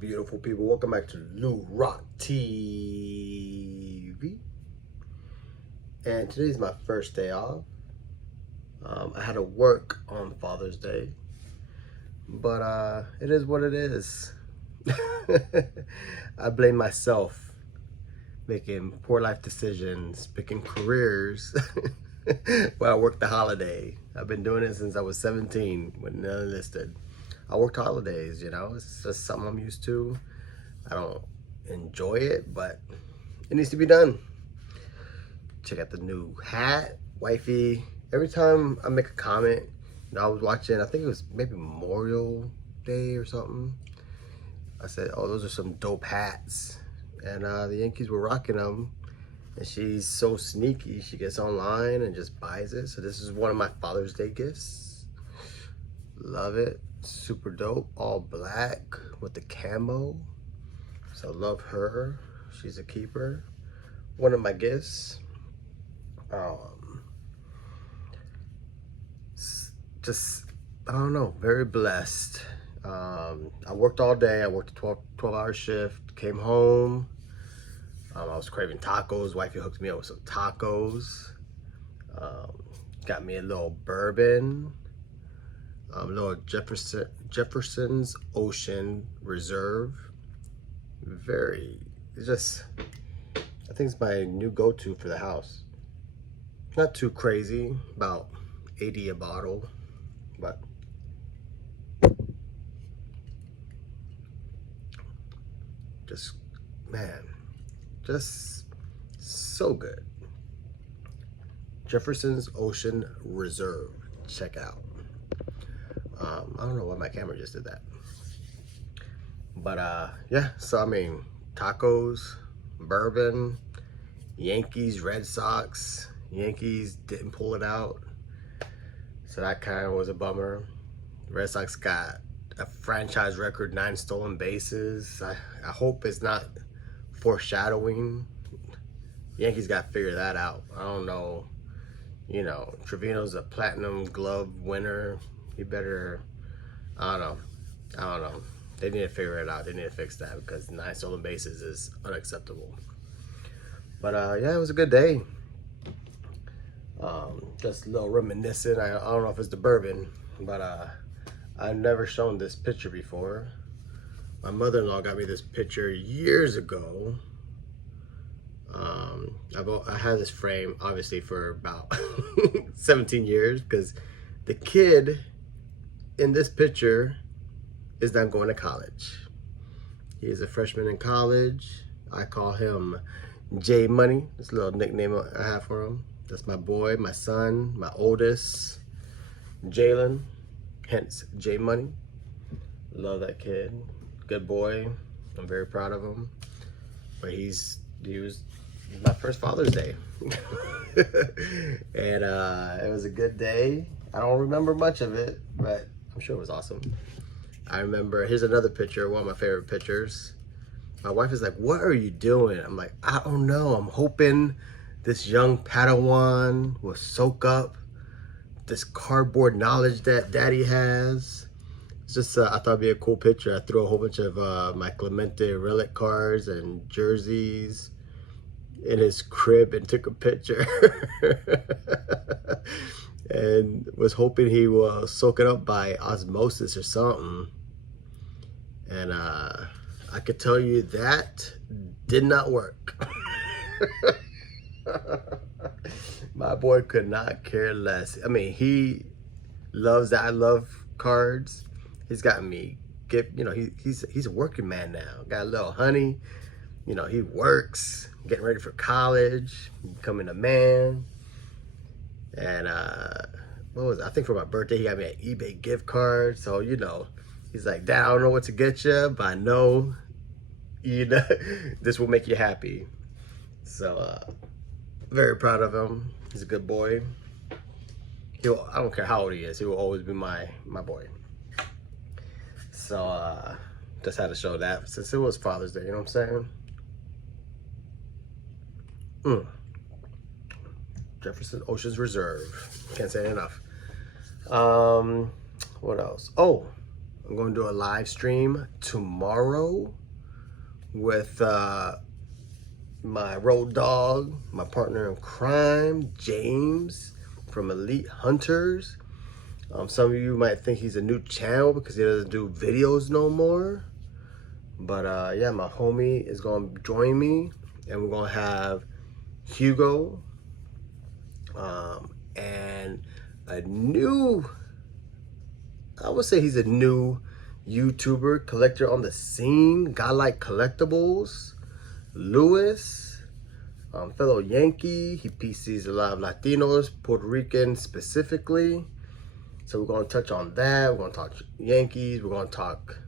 beautiful people? Welcome back to Lou Rock TV. And today's my first day off. I had to work on Father's Day, but it is what it is. I blame myself, making poor life decisions, picking careers while I work the holiday. I've been doing it since I was 17 when I enlisted. I worked holidays, you know, it's just something I'm used to. I don't enjoy it, but it needs to be done. Check out the new hat, wifey. Every time I make a comment, you know, I was watching, I think it was maybe Memorial Day or something. I said, oh, those are some dope hats. And the Yankees were rocking them. And she's so sneaky, she gets online and just buys it. So this is one of my Father's Day gifts. Love it. Super dope, all black with the camo. So love her. She's a keeper. One of my gifts. Just I don't know, very blessed. I worked all day. I worked a 12-hour shift. Came home. I was craving tacos. Wifey hooked me up with some tacos. Got me a little bourbon. Little Jefferson's Ocean Reserve. It's just, I think it's my new go-to for the house. Not too crazy, about 80 a bottle, but just, man, just so good. Jefferson's Ocean Reserve, check out. I don't know why my camera just did that. But yeah, so I mean, tacos, bourbon, Yankees, Red Sox. Yankees didn't pull it out, so that kind of was a bummer. Red Sox got a franchise record 9 stolen bases. I hope it's not foreshadowing. Yankees got to figure that out. I don't know. You know, Trevino's a platinum glove winner. He better, I don't know. They need to figure it out. They need to fix that because 9 stolen bases is unacceptable. But yeah, it was a good day. Just a little reminiscent. I don't know if it's the bourbon, but I've never shown this picture before. My mother-in-law got me this picture years ago. I had this frame obviously for about 17 years because the kid in this picture is not going to college. He is a freshman in college. I call him J Money. That's a little nickname I have for him. That's my boy, my son, my oldest, Jalen, hence J Money. Love that kid. Good boy. I'm very proud of him. But he was my first Father's Day. And it was a good day. I don't remember much of it, but I'm sure it was awesome. I remember, here's another picture, one of my favorite pictures. My wife is like, what are you doing? I'm like, I don't know. I'm hoping this young Padawan will soak up this cardboard knowledge that daddy has. It's just, I thought it'd be a cool picture. I threw a whole bunch of my Clemente relic cards and jerseys in his crib and took a picture. And was hoping he will soak it up by osmosis or something. And I could tell you that did not work. My boy could not care less. I mean, he loves that. I love cards. He's got me you know, he's a working man now. Got a little honey. You know, he works, getting ready for college, becoming a man. And what was it? I think for my birthday he got me an eBay gift card. So, you know, he's like, Dad, I don't know what to get you, but I know, you know, this will make you happy. So very proud of him. He's a good boy. I don't care how old he is, he will always be my boy. So just had to show that since it was Father's Day, you know what I'm saying? Jefferson Ocean's Reserve. Can't say it enough. What else? Oh, I'm going to do a live stream tomorrow with my road dog, my partner in crime, James from Elite Hunters. Some of you might think he's a new channel because he doesn't do videos no more. But yeah, my homie is going to join me, and we're going to have Hugo and a new, I would say he's a new YouTuber, collector on the scene, guy like collectibles, Lewis, fellow Yankee. He PCs a lot of Latinos, Puerto Rican specifically. So we're going to touch on that. We're going to talk Yankees. We're going to talk,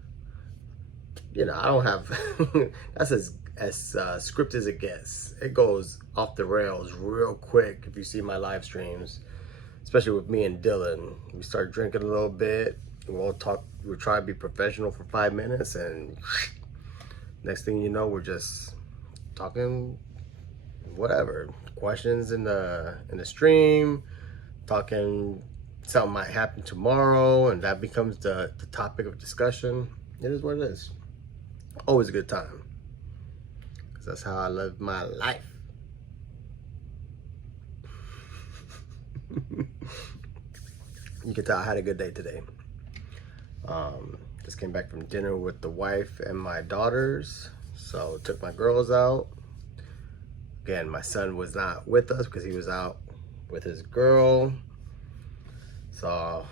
you know, I don't have, that's as scripted as it gets. It goes off the rails real quick if you see my live streams, especially with me and Dylan. We start drinking a little bit. We'll talk, we'll try to be professional for 5 minutes, and next thing you know, we're just talking whatever. Questions in the stream, talking something might happen tomorrow, and that becomes the topic of discussion. It is what it is. Always a good time, because that's how I live my life. You can tell I had a good day today. Just came back from dinner with the wife and my daughters, so took my girls out. Again, my son was not with us because he was out with his girl, so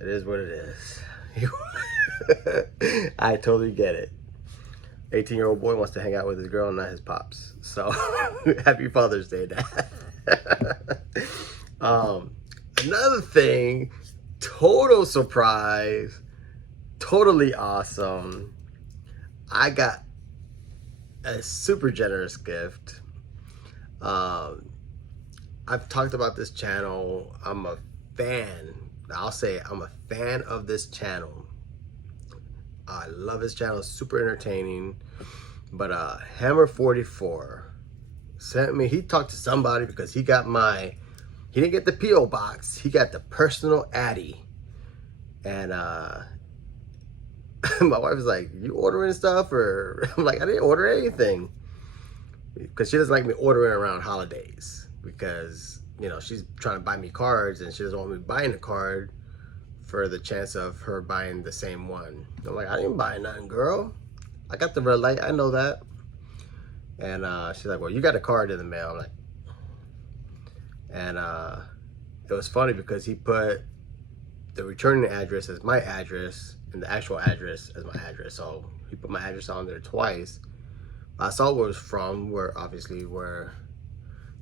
it is what it is. I totally get it. 18-year-old boy wants to hang out with his girl, not his pops. So happy Father's Day, Dad. Another thing, total surprise, totally awesome. I got a super generous gift. I've talked about this channel. I'm a fan. I'll say I'm a fan of this channel. I love this channel. It's super entertaining. But Hammer 44 sent me, he talked to somebody because he got my, he didn't get the P.O. box. He got the personal Addy. And my wife was like, you ordering stuff? Or I'm like, I didn't order anything. Because she doesn't like me ordering around holidays. Because, you know, she's trying to buy me cards and she doesn't want me buying a card for the chance of her buying the same one. I'm like, I didn't buy nothing, girl. I got the red light, I know that. And she's like, well, you got a card in the mail. I'm like, and it was funny because he put the returning address as my address and the actual address as my address. So he put my address on there twice. I saw where it was from, where obviously where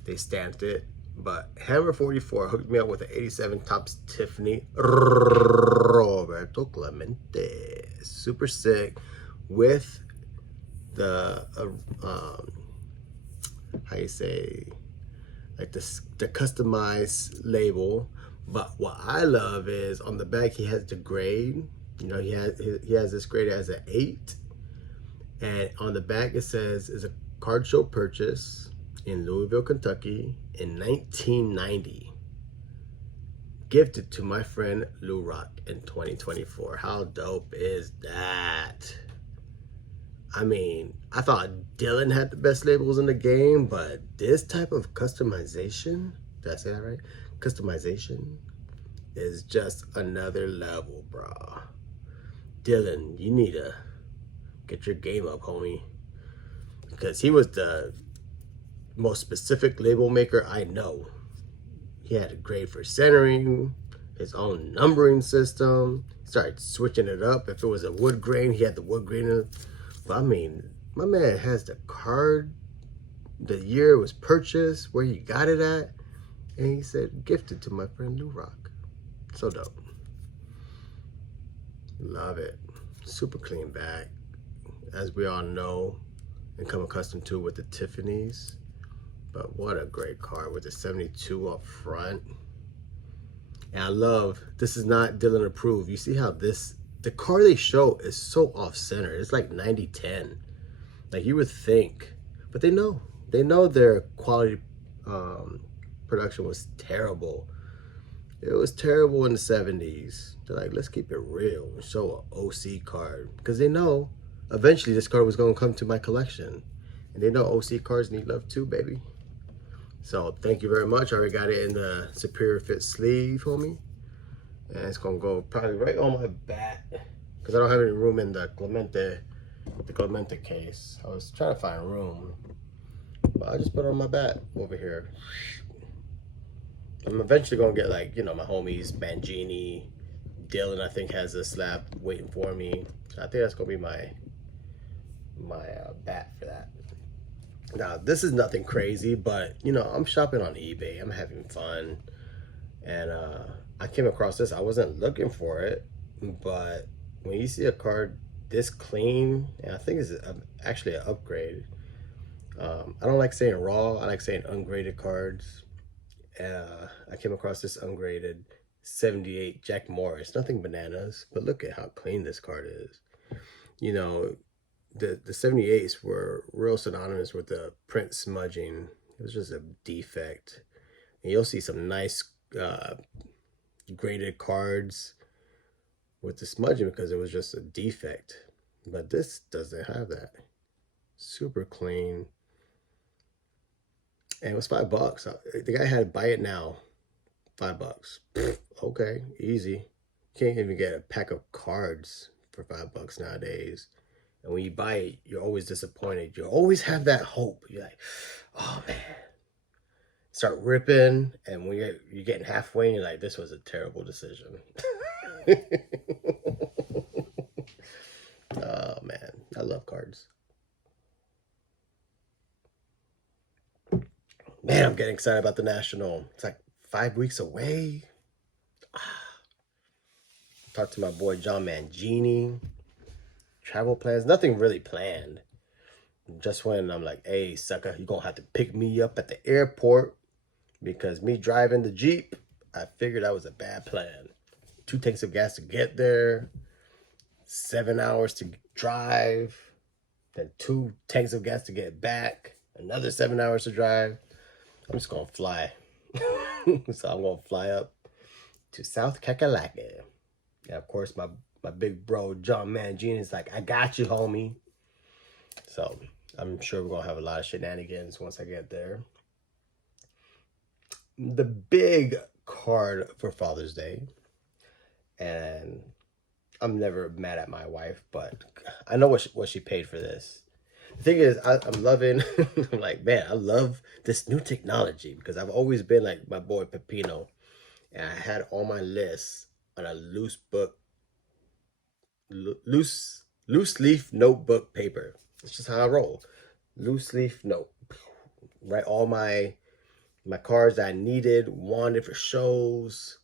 they stamped it. But Hammer 44 hooked me up with an 87 Topps Tiffany Roberto Clemente. Super sick with the, how you say, like the customized label. But what I love is on the back he has the grade. You know, he has this grade as an 8. And on the back it says, is a card show purchase in Louisville, Kentucky in 1990. Gifted to my friend Lou Rock in 2024. How dope is that? I mean, I thought Dylan had the best labels in the game, but this type of customization, did I say that right? Customization is just another level, bro. Dylan, you need to get your game up, homie. Because he was the most specific label maker I know. He had a grade for centering, his own numbering system. He started switching it up. If it was a wood grain, he had the wood grain in it. But I mean, my man has the card, the year it was purchased, where he got it at, and he said, gifted to my friend Lou Rock. So dope. Love it. Super clean bag, as we all know and come accustomed to with the Tiffany's. But what a great card with the 72 up front. And I love, this is not Dylan approved. You see how this, the card they show is so off center. It's like 90-10. Like you would think, but they know their quality production was terrible. It was terrible in the 70s. They're like, let's keep it real and show an OC card. Because they know eventually this card was going to come to my collection. And they know OC cards need love too, baby. So thank you very much. I already got it in the Superior Fit sleeve, homie. And it's going to go probably right on my bat. Because I don't have any room in the Clemente case. I was trying to find room. But I just put it on my bat over here. I'm eventually gonna get, like, you know, my homies Mangini, Dylan I think has a slab waiting for me. So I think that's gonna be my bat for that. Now this is nothing crazy, but you know, I'm shopping on eBay. I'm having fun, and I came across this. I wasn't looking for it, but when you see a card this clean, and I think it's actually an upgrade. I don't like saying raw. I like saying ungraded cards. I came across this ungraded 78 Jack Morris. Nothing bananas, but look at how clean this card is. You know, the 78s were real synonymous with the print smudging. It was just a defect. And you'll see some nice graded cards with the smudging because it was just a defect. But this doesn't have that. Super clean. And it was $5. The guy had buy it now, $5. Okay, easy. You can't even get a pack of cards for $5 nowadays. And when you buy it, you're always disappointed. You always have that hope. You're like, oh man. Start ripping, and when you're getting halfway, and you're like, this was a terrible decision. Oh man, I love cards. Man, I'm getting excited about the National. It's like 5 weeks away. Talked to my boy John Mangini. Travel plans, nothing really planned. Just when I'm like, hey, sucker, you're going to have to pick me up at the airport because me driving the Jeep, I figured that was a bad plan. 2 tanks of gas to get there, 7 hours to drive, then 2 tanks of gas to get back, another 7 hours to drive. I'm just gonna fly. So I'm gonna fly up to South Kakalaka. And of course my big bro John Mangini is like, I got you, homie. So I'm sure we're gonna have a lot of shenanigans once I get there. The big card for Father's Day, and I'm never mad at my wife, but I know what she paid for this. The thing is, I'm loving, I'm like, man, I love this new technology because I've always been like my boy Pepino, and I had all my lists on a loose leaf notebook paper. It's just how I roll. Loose leaf note. Write all my cards that I needed, wanted for shows.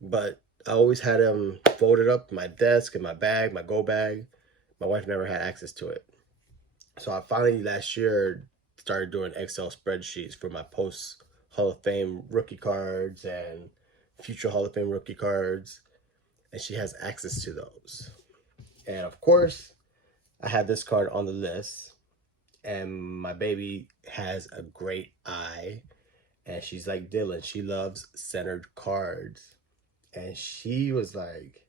But I always had them folded up in my desk, in my bag, my go bag. My wife never had access to it. So I finally last year started doing Excel spreadsheets for my post Hall of Fame rookie cards and future Hall of Fame rookie cards. And she has access to those. And of course, I had this card on the list. And my baby has a great eye. And she's like Dylan. She loves centered cards. And she was like,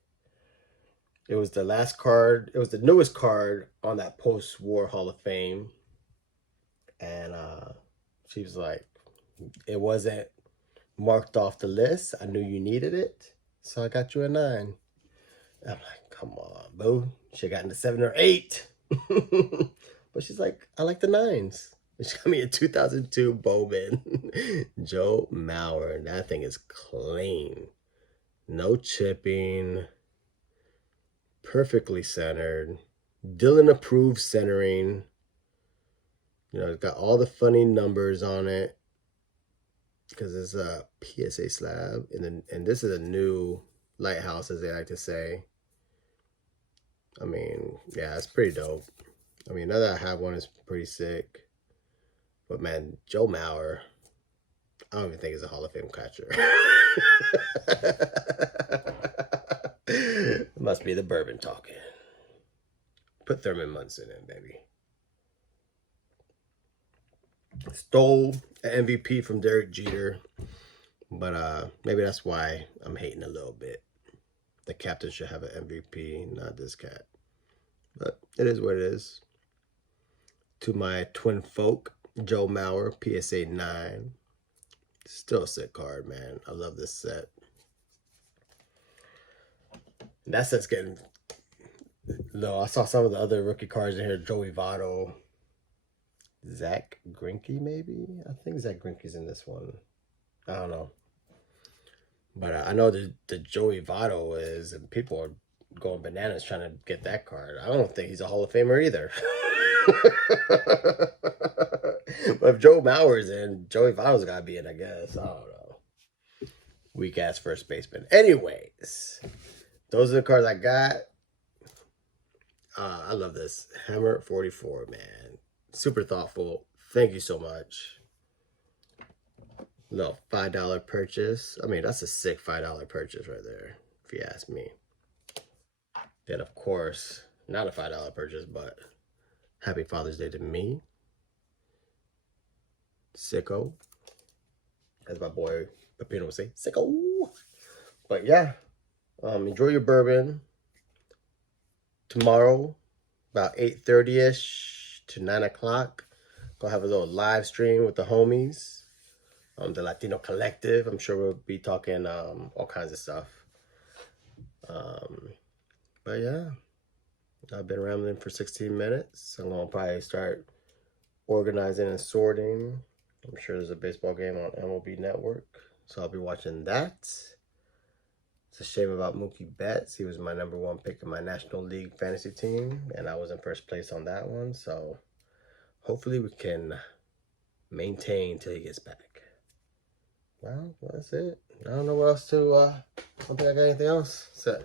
it was the last card. It was the newest card on that post-war Hall of Fame. And she was like, it wasn't marked off the list. I knew you needed it. So I got you a 9. And I'm like, come on, boo. She got into 7 or 8. But she's like, I like the 9s. And she got me a 2002 bourbon. Joe Mauer. And that thing is clean. No chipping. Perfectly centered. Dylan approved centering. You know, it's got all the funny numbers on it because it's a PSA slab, and this is a new lighthouse, as they like to say. I mean, yeah, it's pretty dope. I mean, now that I have one, it's pretty sick. But man, Joe Mauer, I don't even think he's a Hall of Fame catcher. It must be the bourbon talking. Put Thurman Munson in, baby. Stole an MVP from Derek Jeter. But maybe that's why I'm hating a little bit. The captain should have an MVP, not this cat. But it is what it is. To my twin folk, Joe Mauer, PSA 9. Still a sick card, man. I love this set. And that set's getting low. I saw some of the other rookie cards in here. Joey Votto. Zach Greinke, maybe? I think Zach Greinke's in this one. I don't know. But I know the Joey Votto is, and people are going bananas trying to get that card. I don't think he's a Hall of Famer either. But if Joe Mauer's in, Joey Votto's got to be in, I guess. I don't know. Weak ass first baseman. Anyways, those are the cards I got. I love this. Hammer 44, man. Super thoughtful. Thank you so much. No, $5 purchase. I mean, that's a sick $5 purchase right there, if you ask me. Then, of course, not a $5 purchase, but happy Father's Day to me. Sicko. As my boy Pepino would say, sicko. But yeah, enjoy your bourbon. Tomorrow, about 8:30ish to 9 o'clock, gonna have a little live stream with the homies. The Latino Collective. I'm sure we'll be talking all kinds of stuff. But yeah, I've been rambling for 16 minutes. I'm gonna probably start organizing and sorting. I'm sure there's a baseball game on MLB Network, so I'll be watching that. It's a shame about Mookie Betts. He was my #1 pick in my National League fantasy team, and I was in first place on that one. So hopefully we can maintain till he gets back. Well, that's it. I don't know what else to, I don't think I got anything else. So,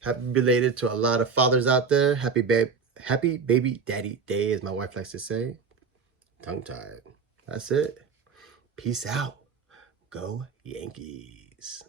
happy belated to a lot of fathers out there. Happy baby daddy day, as my wife likes to say. Tongue-tied. That's it. Peace out. Go Yankees.